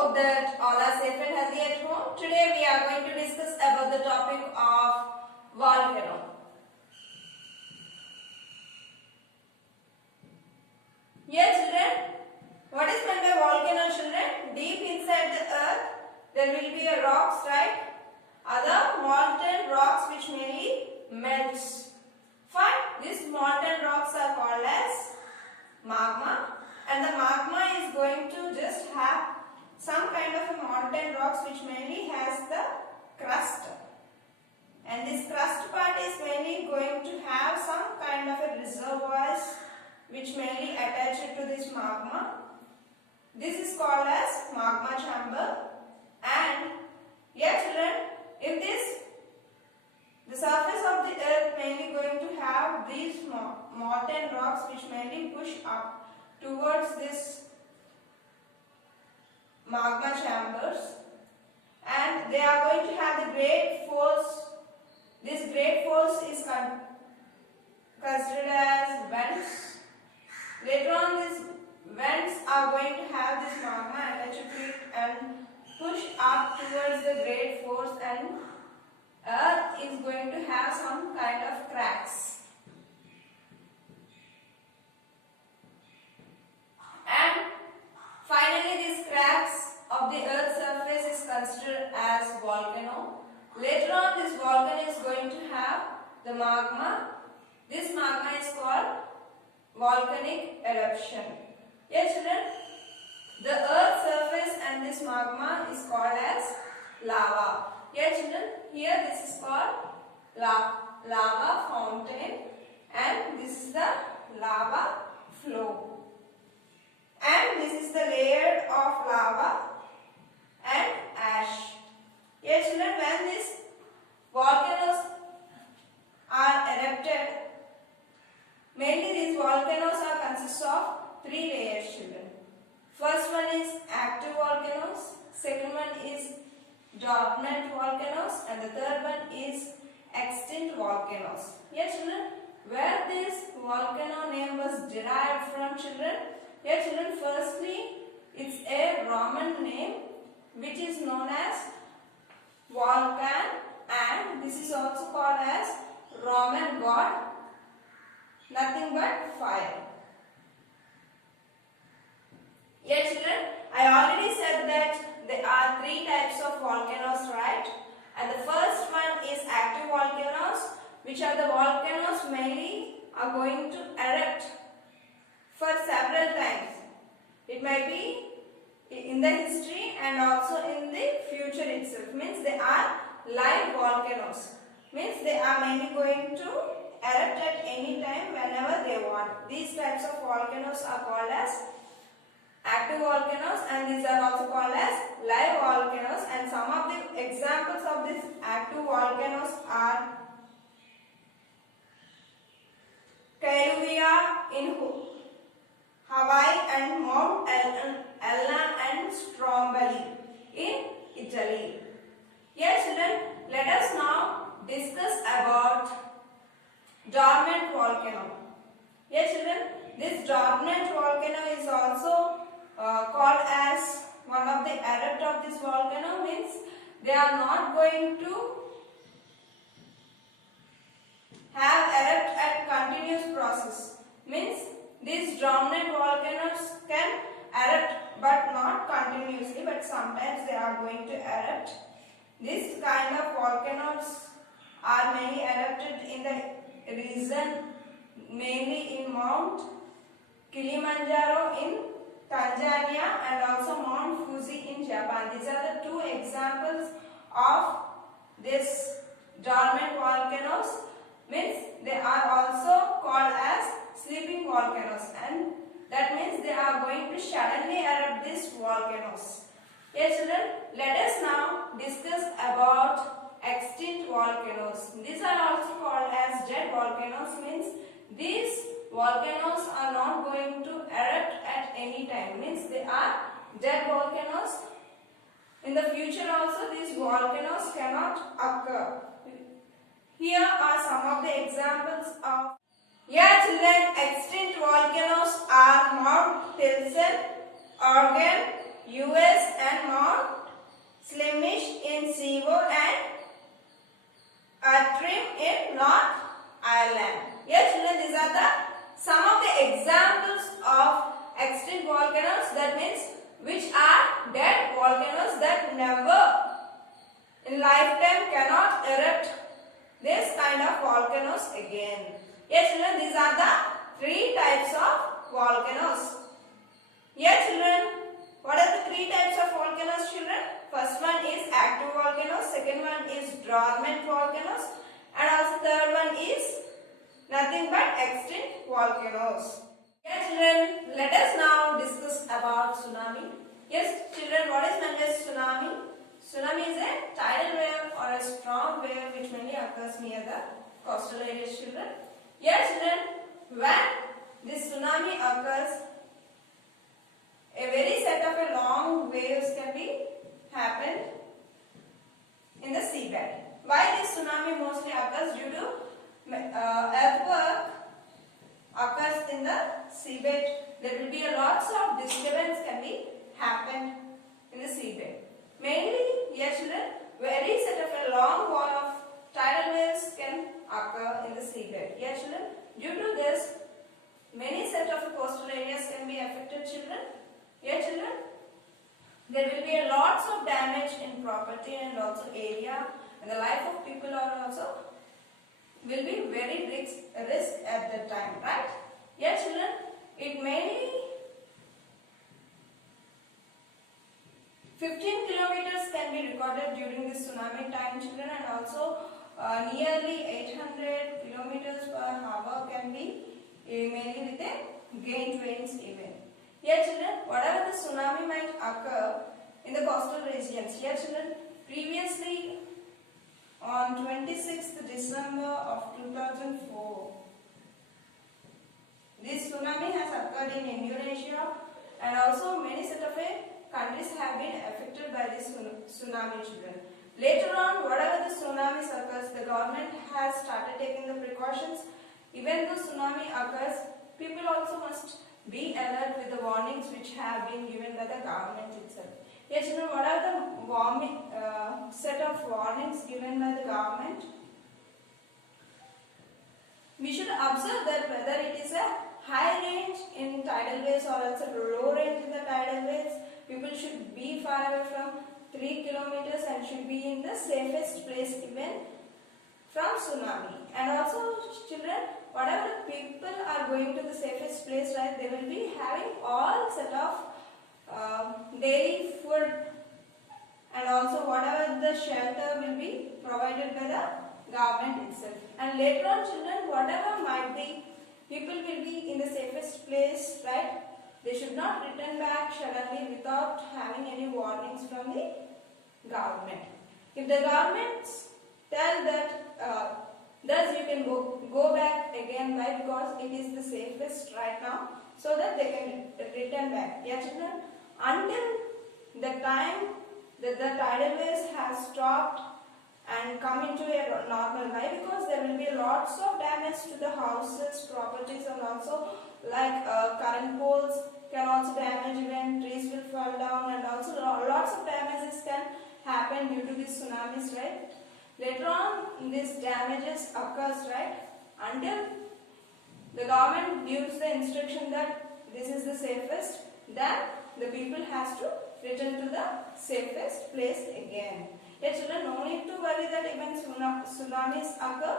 hope that all are safe and healthy at home. Today we are going to discuss about the topic of volcano. Here children, what is meant by volcano children? Deep inside the earth there will be a rocks, right? Other molten rocks which mainly melts. Fine, these molten rocks are called as magma, and the magma is going to just have some kind of a molten rocks which mainly has the crust, and this crust part is mainly going to have some kind of a reservoirs which mainly attached to this magma. This is called as magma chamber. And here children, in this the surface of the earth mainly going to have these molten rocks which mainly push up towards this magma chambers, and they are going to have the great force. This great force is considered as vents. Later on these vents are going to have this magma attached to it and push up towards the great force, and earth is going to have some kind of cracks. And finally these cracks of the earth's surface is considered as volcano. Later on this volcano is going to have the magma. This magma is called volcanic eruption. Yes children, the earth's surface and this magma is called as lava. Yes children, here this is called lava fountain, and this is the lava flow. And this is the layer of lava and ash. Yes children, when these volcanoes are erupted, mainly these volcanoes are consist of three layers children. First one is active volcanoes, second one is dormant volcanoes, and the third one is extinct volcanoes. Yes children, where this volcano name was derived from children? Here children, firstly it's a Roman name which is known as Vulcan, and this is also called as Roman god, nothing but fire. Here children, I already said that there are three types of volcanoes, right? And the first one is active volcanoes, which are the volcanoes mainly are going to erupt for several times. It may be in the history and also in the future itself. Means they are live volcanoes. Means they are mainly going to erupt at any time whenever they want. These types of volcanoes are called as active volcanoes, and these are also called as live volcanoes. And some of the examples of these active volcanoes are Kilauea in Hawaii and Mount Elna and Stromboli in Italy. Yes children, let us now discuss about dormant volcano. Yes children, this dormant volcano is also called as one of the erupt of this volcano. Means they are not going to have erupt at continuous process. Means these dormant volcanoes can erupt but not continuously, but sometimes they are going to erupt. This kind of volcanoes are mainly erupted in the region, mainly in Mount Kilimanjaro in Tanzania and also Mount Fuji in Japan. These are the two examples of this dormant volcanoes. Means they are also called as sleeping volcanoes, and that means they are going to suddenly erupt these volcanoes. Yes children, let us now discuss about extinct volcanoes. These are also called as dead volcanoes. Means these volcanoes are not going to erupt at any time. Means they are dead volcanoes. In the future also these volcanoes cannot occur. Here are some of the examples of. Here children, extinct volcanoes are Mount Tilson, Oregon, US, and Mount kind of volcanoes again. Yes children, these are the three types of volcanoes. Yes children, what are the three types of volcanoes children? First one is active volcanoes, second one is dormant volcanoes, and also third one is nothing but extinct volcanoes. Yes children, let us now discuss about tsunami. Yes children, what is meant by tsunami? Tsunami is a tidal wave or a strong wave which mainly occurs near the coastal areas children. Yes children, when this tsunami occurs, a very set of a long waves can be happened in the seabed. Why this tsunami mostly occurs? Due to earthquake occurs in the seabed. There will be a lots of disturbance can be happened in the seabed. Mainly, yes children, very set of a long wall of tidal waves can occur in the seabed. Yes children, due to this, many set of coastal areas can be affected children. Yes children, there will be a lots of damage in property and also area, and the life of people are also will be very risk at that time, right? Yes children, it mainly 15 kilometers can be recorded during this tsunami time children, and also nearly 800 kilometers per hour can be mainly with a gauge winds even. Here children, whatever the tsunami might occur in the coastal regions. Here children, previously on 26th December of 2004, this tsunami has occurred in Indonesia, and also many set of countries have been affected by this tsunami children. Later on, whatever the tsunami occurs, the government has started taking the precautions. Even though tsunami occurs, people also must be alert with the warnings which have been given by the government itself. Yes, children, what are the set of warnings given by the government? We should observe that whether it is a high range in tidal waves or else a low range in the tidal waves, people should be far away from 3 kilometers and should be in the safest place even from tsunami. And also children, whatever people are going to the safest place, right, they will be having all set of daily food, and also whatever the shelter will be provided by the government itself. And later on children, whatever might be, people will be in the safest place, right? They should not return back suddenly without having any warnings from the government. If the governments tell that thus you can go back again, why? Because it is the safest right now, so that they can return back. Yeah children, until the time that the tidal waves has stopped and come into a normal life, because there will be lots of damage to the houses, properties, and also like current poles can also damage, even trees will fall down, and also lots of damages can happen due to these tsunamis, right? Later on, these damages occurs, right? Until the government gives the instruction that this is the safest, then the people has to return to the safest place again. Yes, children, no need to worry that even tsunamis occur.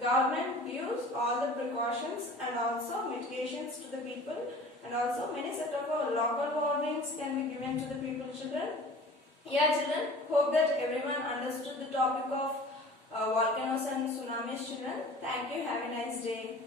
Government gives all the precautions and also mitigations to the people, and also many set of local warnings can be given to the people, children. Yeah children, hope that everyone understood the topic of volcanoes and tsunamis children. Thank you, have a nice day.